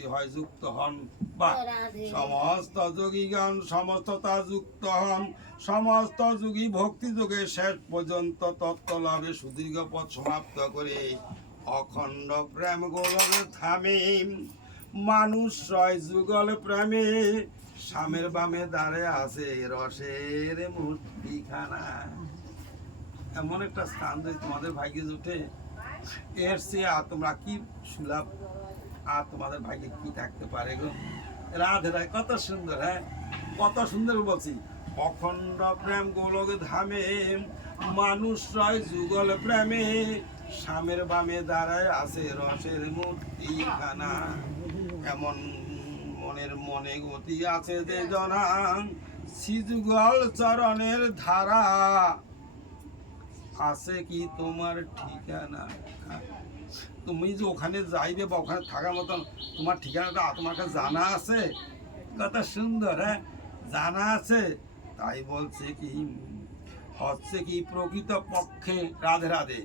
ভক্তি হয় যুক্ত হন, বা সমস্ত যোগীগণ সমস্ততা যুক্ত হন, সমস্ত যোগী ভক্তি যোগে শেষ পর্যন্ত তত্ত্ব লাভে সুদীর্ঘ পথ সমাপ্ত করে অখণ্ড প্রেম গোলকে থামে। মানুষ রয় যুগল প্রেমে, স্বামীর বামে দাঁড়ে আছে রসের মূর্তিখানা। এমন একটা স্থান যদি তোমাদের ভাগ্যে জুটে, এর চেয়ে আর তোমরা কি সুলাভ আর তোমাদের ভাগ্যে কি থাকতে পারে গো? রাধে রাধে, কত সুন্দর, হ্যাঁ কত সুন্দর বলছি। অখণ্ড প্রেম গোলক ধামে, মানুষ রয় যুগল প্রেমে, স্বামীর বামে দাঁড়ায় আছে রসের মূর্তিখানা। এমন মনের মনে গতি আছে যে জনা, শ্রীযুগল চরণের ধারা, আছে কি তোমার ঠিকানা? তুমি যে ওখানে যাইবে বা ওখানে থাকার মতন তোমার ঠিকানাটা তোমার কাছে জানা আছে? কত সুন্দর, হ্যাঁ জানা আছে। তাই বলছে কি, হচ্ছে কি প্রকৃত পক্ষে রাধে রাধে,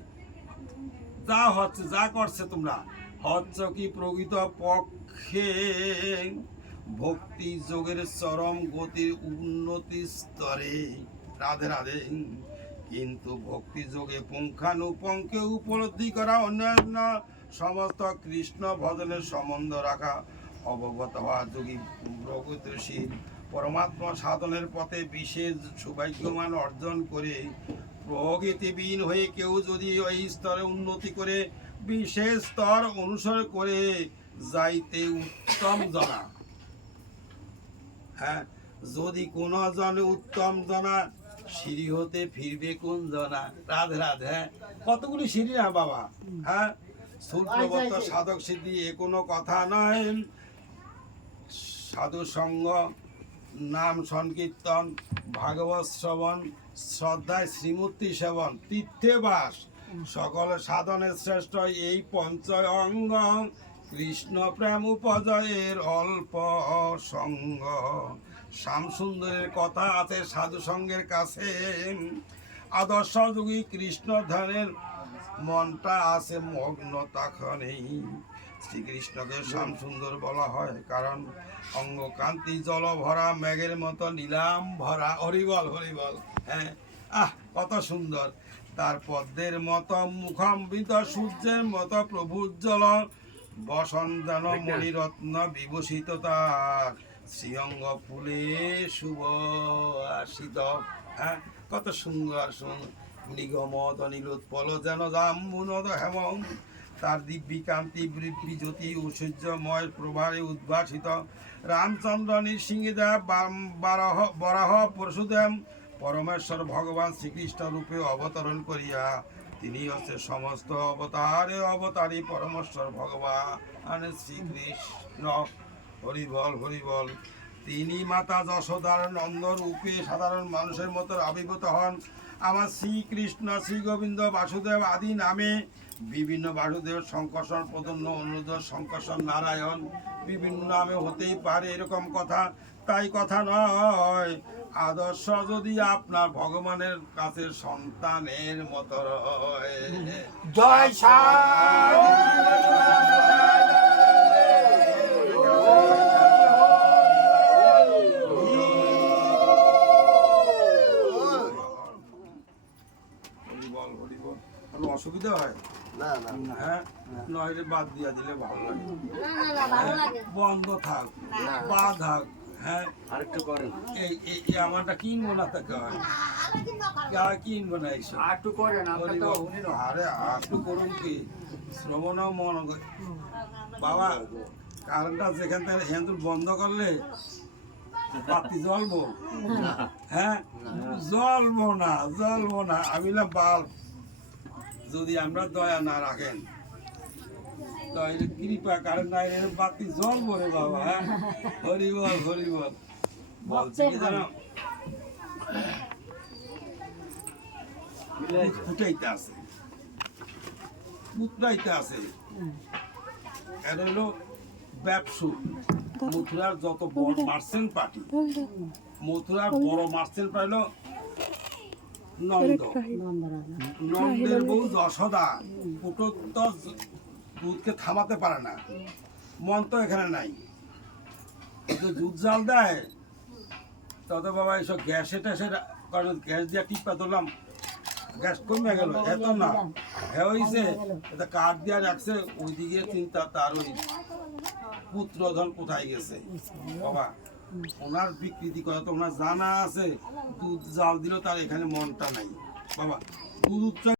যা হচ্ছে যা করছে তোমরা, হচ্ছে কি প্রকৃত পক্ষে ভক্তি যোগের চরম গতির উন্নতি স্তরে রাধে রাধে। কিন্তু ভক্তি যোগে পুঙ্খানুপুঙ্খে উপলব্ধি করা, অন্যান্য সমস্ত কৃষ্ণ ভজনের সম্বন্ধ রাখা, অবগত হওয়া যোগী প্রগতিশীল পরমাত্মা সাধনের পথে বিশেষ সৌভাগ্যমান অর্জন করে প্রগতিবিহীন হয়ে কেউ যদি ওই স্তরে উন্নতি করে বিশেষ স্তর অনুসরণ করে যাইতে উত্তম জনা। হ্যাঁ, যদি কোন জনে উত্তম জনা, সিঁড়ি হতে ফিরবে কোন জনা। রাধে রাধে, হ্যাঁ কতগুলি সিঁড়ি না বাবা। হ্যাঁ, স্থূলপ্রবর্ত সাধক সিদ্ধি এ কোনো কথা নয়। সাধু সঙ্গ, নাম সংকীর্তন, ভাগবত শ্রবণ, শ্রদ্ধায় শ্রীমূর্তি সেবন, তীর্থে বাস, সকল সাধনের শ্রেষ্ঠ এই পঞ্চ অঙ্গ, কৃষ্ণ প্রেম উপজয়ের অল্প সঙ্গ। শ্যামসুন্দরের কথা আছে সাধু সঙ্গের কাছে, আদর্শ যোগী কৃষ্ণ ধ্যানের মনটা আছে মগ্ন তখনই। শ্রীকৃষ্ণকে শ্যামসুন্দর বলা হয় কারণ অঙ্গ কান্তি জল ভরা, মেঘের মতো নীলাম ভরা। হরিবল হরিবল, হ্যাঁ কত সুন্দর। তার পদ্মের মতো মুখমৃত, সূর্যের মতো প্রভুজ্জ্বল, বসন যেন মণিরত্ন বিভূষিত, তার শ্রীঅঙ্গ ফুলে শুভ আসিত। হ্যাঁ কত সুন্দর নিগমত নীলোৎপল যেন জাম্বুনদ হেম, তার দিব্যি কান্তি বৃদ্ধি জ্যোতি ঐশ্বর্যময় প্রভারে উদ্ভাসিত। রামচন্দ্র নৃসিংহদেব বরাহ পরশুদেব পরমেশ্বর ভগবান শ্রীকৃষ্ণ রূপে অবতরণ করিয়া, তিনি হচ্ছে সমস্ত অবতারে অবতারী পরমেশ্বর ভগবান শ্রীকৃষ্ণ। হরিবল হরিবল। তিনি মাতা যশোদার নন্দ রূপে সাধারণ মানুষের মতো আবির্ভূত হন। আমার শ্রীকৃষ্ণ শ্রী গোবিন্দ বাসুদেব আদি নামে বিভিন্ন, বাসুদেব শঙ্কর্ষণ প্রদন্ন, অনুরোধ শঙ্কর্ষণ নারায়ণ, বিভিন্ন নামে হতেই পারে এরকম কথা, তাই কথা নয়। আদর্শ যদি আপনার ভগবানের কাছে সন্তানের মতো রয়। জয় অসুবিধা হয় না, হ্যাঁ নইলে বাদ দিয়া দিলে ভালো লাগে, বন্ধ থাক বা থাক। হ্যাঁ আরেকটু করেন, এই আমারটা কিনবো না, তাকে হয় কিনবো না এইসব। আরেকটু করেন, আরে আরেকটু করুন কি শ্রবণ মন। বাবা কারেন্টটা যেখান থেকে হেঁদুর বন্ধ করলে বাতি জ্বলবো? হ্যাঁ জ্বলবো না। আমি না বাল্ব, যদি আমরা দয়া না রাখেন কৃপা কারেন্ট নাই, বাতি জ্বলবো রে বাবা। হ্যাঁ হরিবল হরিবল। বলছে কি জানো, ফুটাইতে আছে পুতরাইতে আছে। এটা হলো ব্যবসু। মথুরার যত বড় মার্চেন্ট পার্টি, মথুরার বড় মার্চেন্ট পাইল নন্দ, নন্দের বউ যশোদা পুত্র দুধকে থামাতে পারে না। মন তো এখানে নাই। কিন্তু দুধ জাল দেয় তত বাবা এইসব গ্যাসে ট্যাসে, কারণ গ্যাস দিয়ে টিপা ধরলাম, গ্যাস কমে গেল, এত না হ্যাঁ হয়েছে, এটা কাঠ দিয়ে রাখছে, ওইদিকে চিন্তা তার ওই পুত্রধন কোথায় গেছে বাবা। ওনার বিকৃতি করে তো ওনার জানা আছে, দুধ জাল দিলেও তার এখানে মনটা নাই বাবা। দুধ